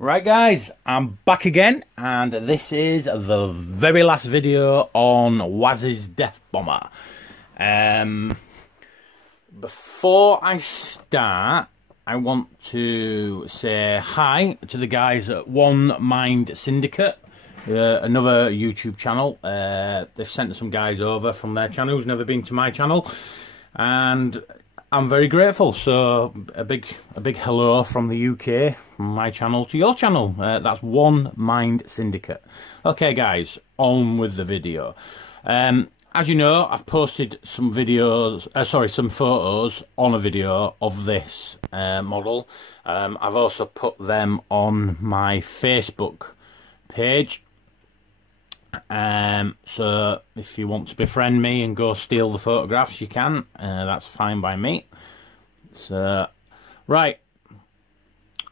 Right guys, I'm back again, and this is the very last video on Waz's Deff Bomber. Before I start, I want to say hi to the guys at One Mind Syndicate, another YouTube channel. They've sent some guys over from their channel who's never been to my channel, and I'm very grateful. So a big hello from the UK, from my channel to your channel. That's One Mind Syndicate. Okay guys, on with the video. As you know, I've posted some videos, some photos on a video of this model. I've also put them on my Facebook page. So if you want to befriend me and go steal the photographs, you can. That's fine by me. So right,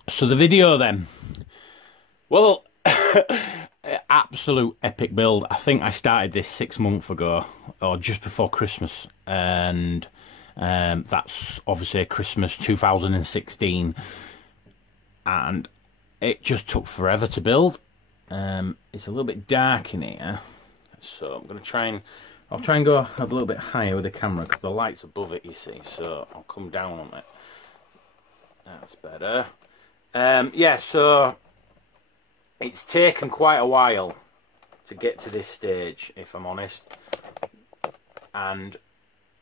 so the video then, well, absolute epic build. I think I started this 6 months ago, or just before Christmas, and that's obviously Christmas 2016, and it just took forever to build. It's a little bit dark in here, so I'm going to try and I'll try and go a little bit higher with the camera because the light's above it, you see, so I'll come down on it. That's better. Yeah, so it's taken quite a while to get to this stage, if I'm honest, and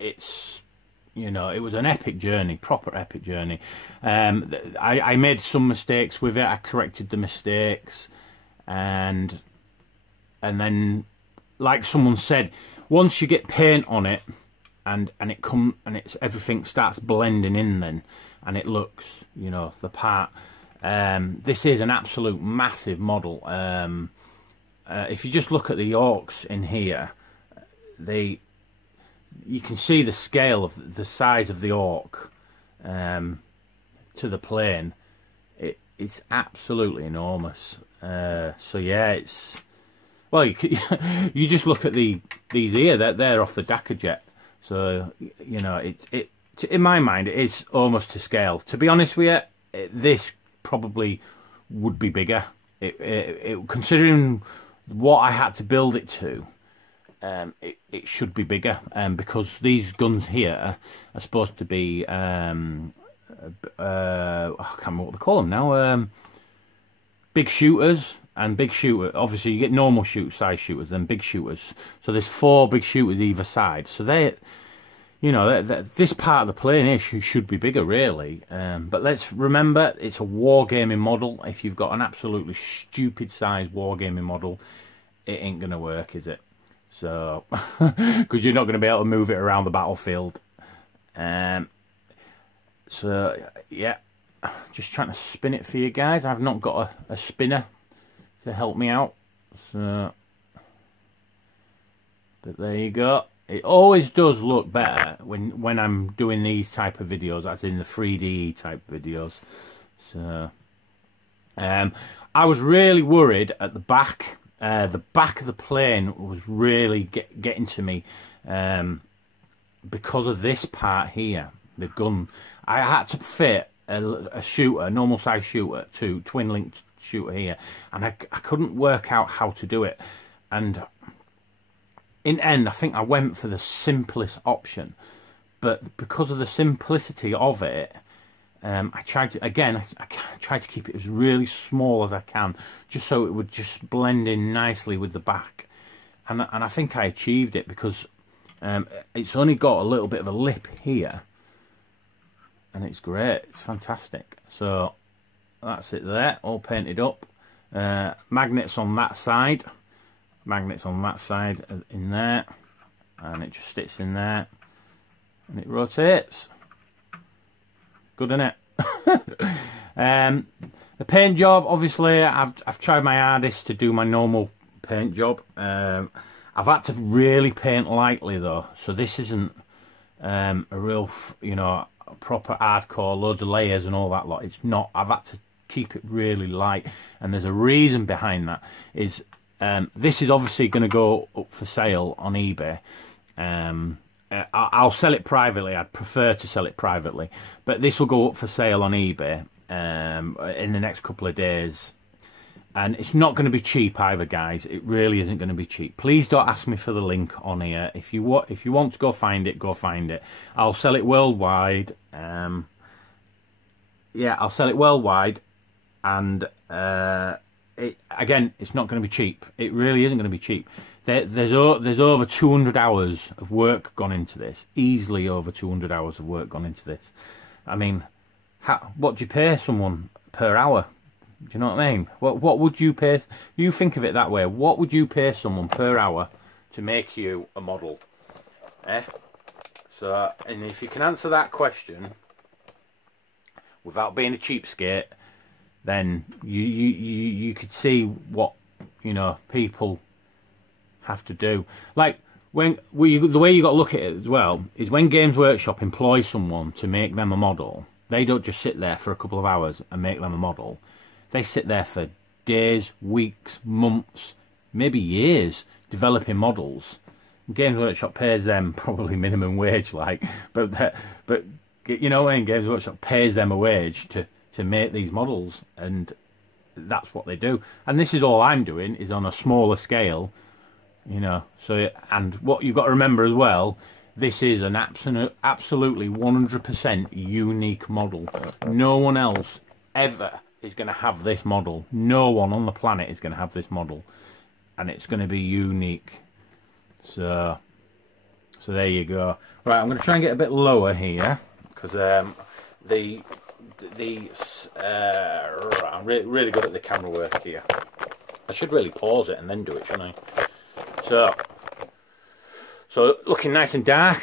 it's, you know, it was an epic journey, proper epic journey. I made some mistakes with it. I corrected the mistakes, and then, like someone said, once you get paint on it and it's everything starts blending in then, and it looks, you know, the part. This is an absolute massive model. If you just look at the orcs in here, you can see the scale of the size of the orc to the plane. It's absolutely enormous. So yeah, it's, well, you just look at these here, they're off the Dakar jet. So, you know, in my mind, it is almost to scale. To be honest with you, this probably would be bigger. Considering what I had to build it to, it should be bigger. Because these guns here are supposed to be, I can't remember what they call them now. Big shooters. And big shooter, obviously you get normal size shooters, then big shooters. So there's 4 big shooters either side. So they, you know, this part of the plane here should be bigger, really. But let's remember, it's a wargaming model. If you've got an absolutely stupid size wargaming model, it ain't gonna work, is it? So, because you're not gonna be able to move it around the battlefield. So yeah, just trying to spin it for you guys. I've not got a spinner to help me out, so, but there you go. It always does look better when I'm doing these type of videos, that's in the 3D type videos. So I was really worried at the back of the plane was really getting to me, because of this part here, the gun. I had to fit a shooter, a normal size shooter, to twin linked shooter here, and I couldn't work out how to do it, and in end I think I went for the simplest option, but because of the simplicity of it, I tried to keep it as really small as I can, just so it would just blend in nicely with the back, and I think I achieved it, because it's only got a little bit of a lip here, and it's great, it's fantastic. So that's it there, all painted up. Magnets on that side, in there, and it just sits in there, and it rotates. Good, isn't it? The paint job, obviously, I've tried my hardest to do my normal paint job. I've had to really paint lightly though, so this isn't a real, you know, proper hardcore, loads of layers and all that lot. It's not. I've had to keep it really light, and there's a reason behind that. Is this is obviously going to go up for sale on eBay. I'll sell it privately. I'd prefer to sell it privately, but this will go up for sale on eBay in the next couple of days. And it's not going to be cheap either, guys. It really isn't going to be cheap. Please don't ask me for the link on here. If you want to go find it, go find it. I'll sell it worldwide. Yeah, I'll sell it worldwide. And again, it's not going to be cheap. It really isn't going to be cheap. There's over 200 hours of work gone into this. Easily over 200 hours of work gone into this. I mean, what do you pay someone per hour? Do you know what I mean? What would you pay? You think of it that way. What would you pay someone per hour to make you a model? So, and if you can answer that question without being a cheapskate, then you could see what, you know, people have to do. Like the way you got to look at it as well is when Games Workshop employs someone to make them a model, they don't just sit there for a couple of hours and make them a model. They sit there for days, weeks, months, maybe years developing models. Games Workshop pays them probably minimum wage, like, but you know, when Games Workshop pays them a wage to make these models, and that's what they do. And this is all I'm doing is on a smaller scale, you know. So, and what you've got to remember as well, this is an absolutely 100% unique model. No one else ever is going to have this model. No one on the planet is going to have this model, and it's going to be unique. So there you go. Right, I'm going to try and get a bit lower here because I'm really good at the camera work here. I should really pause it and then do it, shouldn't I? So looking nice and dark.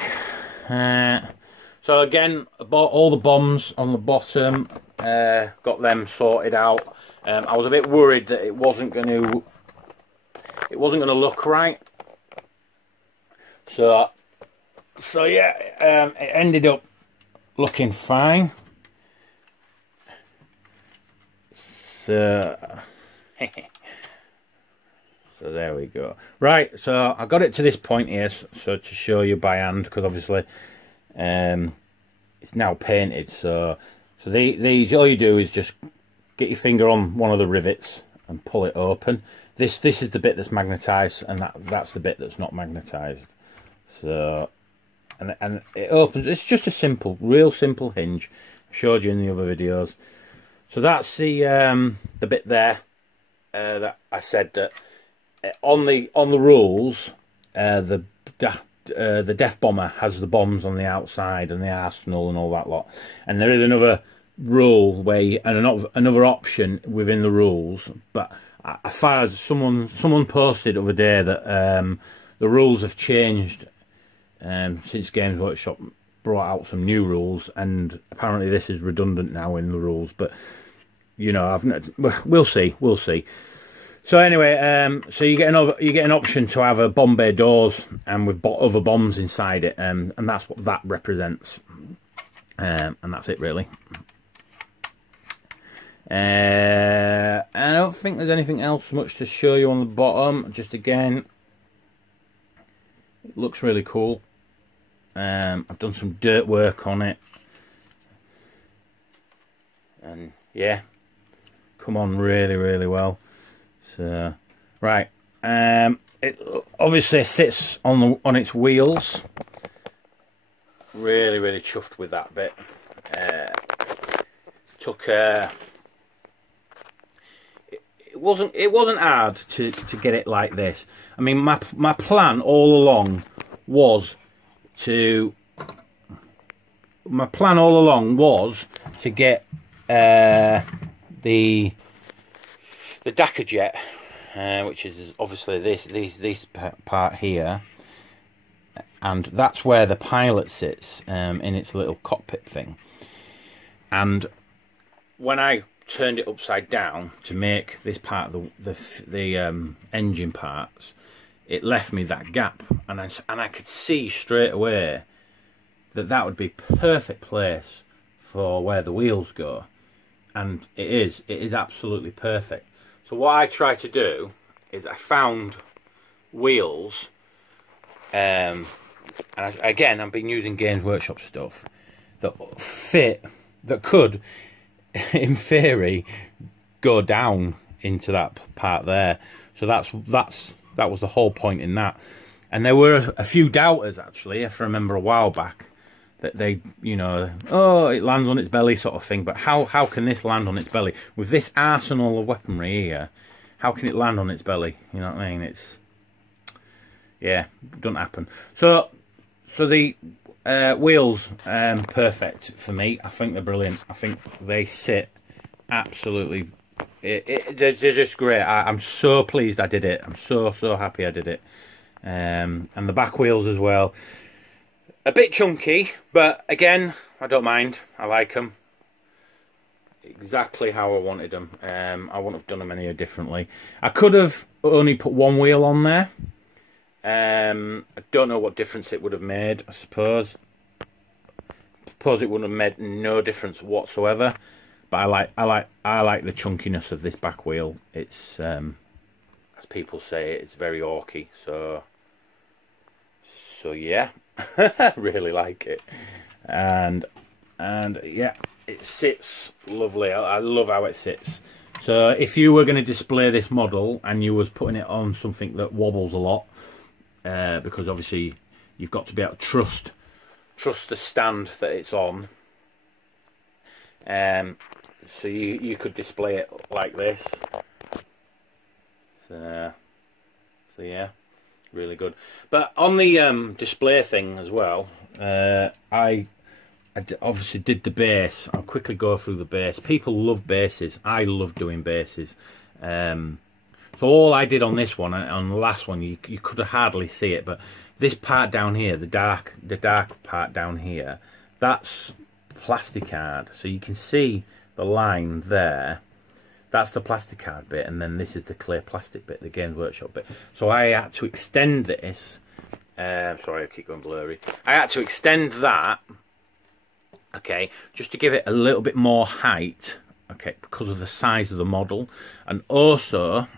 So again, I bought all the bombs on the bottom. Got them sorted out. I was a bit worried that it wasn't going to look right. So yeah, it ended up looking fine. So there we go. Right, so I got it to this point here, so to show you by hand, because obviously it's now painted. So these, all you do is just get your finger on one of the rivets and pull it open. This is the bit that's magnetised, and that's the bit that's not magnetised. So and it opens. It's just a simple, real simple hinge. I showed you in the other videos. So that's the bit there that I said that on the rules, the Deff Bomber has the bombs on the outside and the arsenal and all that lot. And there is another rule another option within the rules. But as far as someone posted the other day that the rules have changed since Games Workshop brought out some new rules, and apparently this is redundant now in the rules. But you know, we'll see. So anyway, so you get an option to have a bomb bay doors and with other bombs inside it, and that's what that represents, and that's it really. I don't think there's anything else much to show you on the bottom. Just again, it looks really cool. I've done some dirt work on it, and yeah, come on really well. So right, it obviously sits on its wheels. Really chuffed with that bit. It wasn't hard to get it like this. I mean, my plan all along was to get the Dakar jet, which is obviously this part here, and that's where the pilot sits in its little cockpit thing. And when I turned it upside down to make this part of the engine parts, it left me that gap, and I could see straight away that would be perfect place for where the wheels go, and it is absolutely perfect. So what I tried to do is I found wheels, and again I've been using Games Workshop stuff that fit, that could in theory go down into that part there. So that was the whole point in that. And there were a few doubters, actually, if I remember a while back, that they, you know, oh, it lands on its belly sort of thing. But how can this land on its belly? With this arsenal of weaponry here, how can it land on its belly? You know what I mean? It's, yeah, doesn't happen. So the wheels, perfect for me. I think they're brilliant. I think they sit absolutely, they're just great. I'm so pleased I did it. I'm so happy I did it. And the back wheels as well, a bit chunky, but again, I don't mind. I like them exactly how I wanted them. I wouldn't have done them any differently. I could have only put one wheel on there. I don't know what difference it would have made. I suppose it would have made no difference whatsoever. But I like the chunkiness of this back wheel. It's as people say, it's very orky. So yeah, really like it, and yeah, it sits lovely. I love how it sits. So if you were going to display this model and you was putting it on something that wobbles a lot, because obviously you've got to be able to trust the stand that it's on. So you could display it like this. So yeah, really good. But on the display thing as well, I obviously did the base. I'll quickly go through the base. People love bases. I love doing bases. So all I did on this one, on the last one, you could hardly see it, but this part down here, the dark part down here, that's plasticard. So you can see the line there. That's the plasticard bit, and then this is the clear plastic bit, the Games Workshop bit. So I had to extend this. Sorry, I keep going blurry. I had to extend that, okay, just to give it a little bit more height, okay, because of the size of the model, and also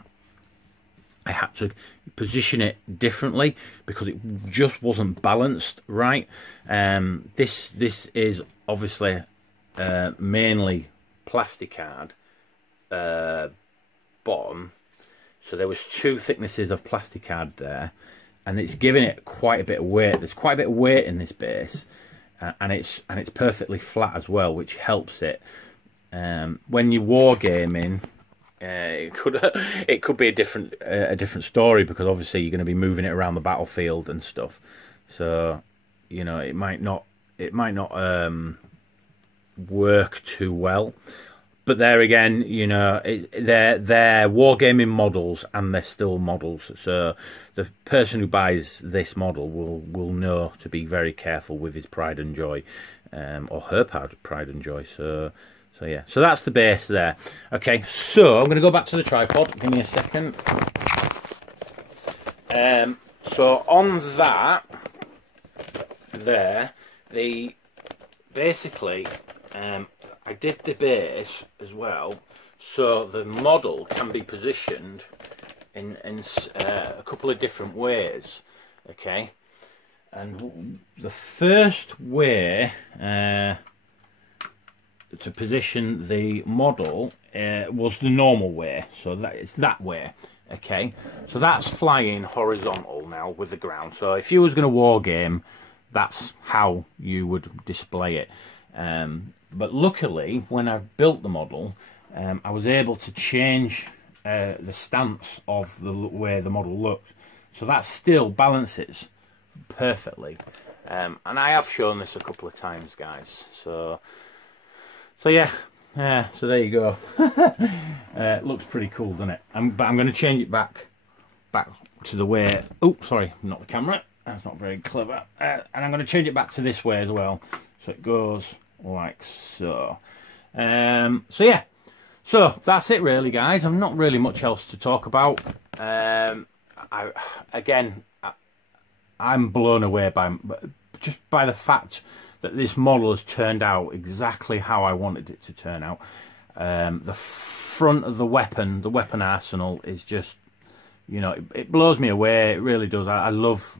I had to position it differently because it just wasn't balanced right. This is obviously mainly plasticard bottom, so there was two thicknesses of plasticard there, and it's giving it quite a bit of weight. There's quite a bit of weight in this base, and it's perfectly flat as well, which helps it. When you're wargaming, it could be a different story, because obviously you're going to be moving it around the battlefield and stuff. So you know, it might not work too well. But there again, you know, they're wargaming models, and they're still models. So the person who buys this model will know to be very careful with his pride and joy, or her pride and joy. So yeah, so that's the base there. Okay, so I'm going to go back to the tripod. Give me a second. So on that there, basically. I did the base as well, so the model can be positioned in a couple of different ways, okay? And the first way to position the model was the normal way, so that it's that way, okay? So that's flying horizontal now with the ground. So if you was going to war game, that's how you would display it. But luckily, when I built the model, I was able to change the stance of the way the model looked, so that still balances perfectly. And I have shown this a couple of times, guys. So yeah, so there you go. It looks pretty cool, doesn't it? But I'm going to change it back to the way. Oh, sorry, not the camera. That's not very clever. And I'm going to change it back to this way as well, so it goes like so. So yeah, so that's it really, guys. I'm not really much else to talk about. I'm blown away by the fact that this model has turned out exactly how I wanted it to turn out. The front of the weapon arsenal is just, you know, it blows me away. It really does. I love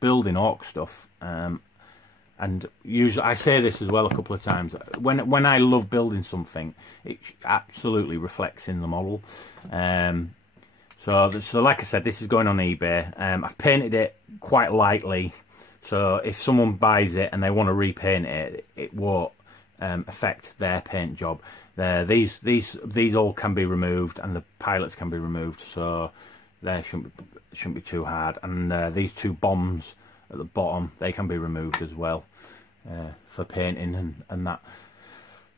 building orc stuff. And usually, I say this as well a couple of times. When I love building something, it absolutely reflects in the model. So like I said, this is going on eBay. I've painted it quite lightly, so if someone buys it and they want to repaint it, it won't affect their paint job. These all can be removed, and the pilots can be removed, so they shouldn't be too hard. And these two bombs at the bottom, they can be removed as well for painting and that.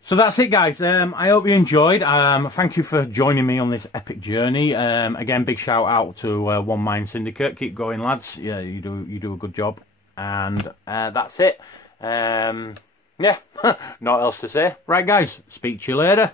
So that's it, guys. I hope you enjoyed. Thank you for joining me on this epic journey. Again, big shout out to One Mind Syndicate. Keep going, lads. Yeah, you do a good job. And that's it. Yeah, not else to say. Right, guys, speak to you later.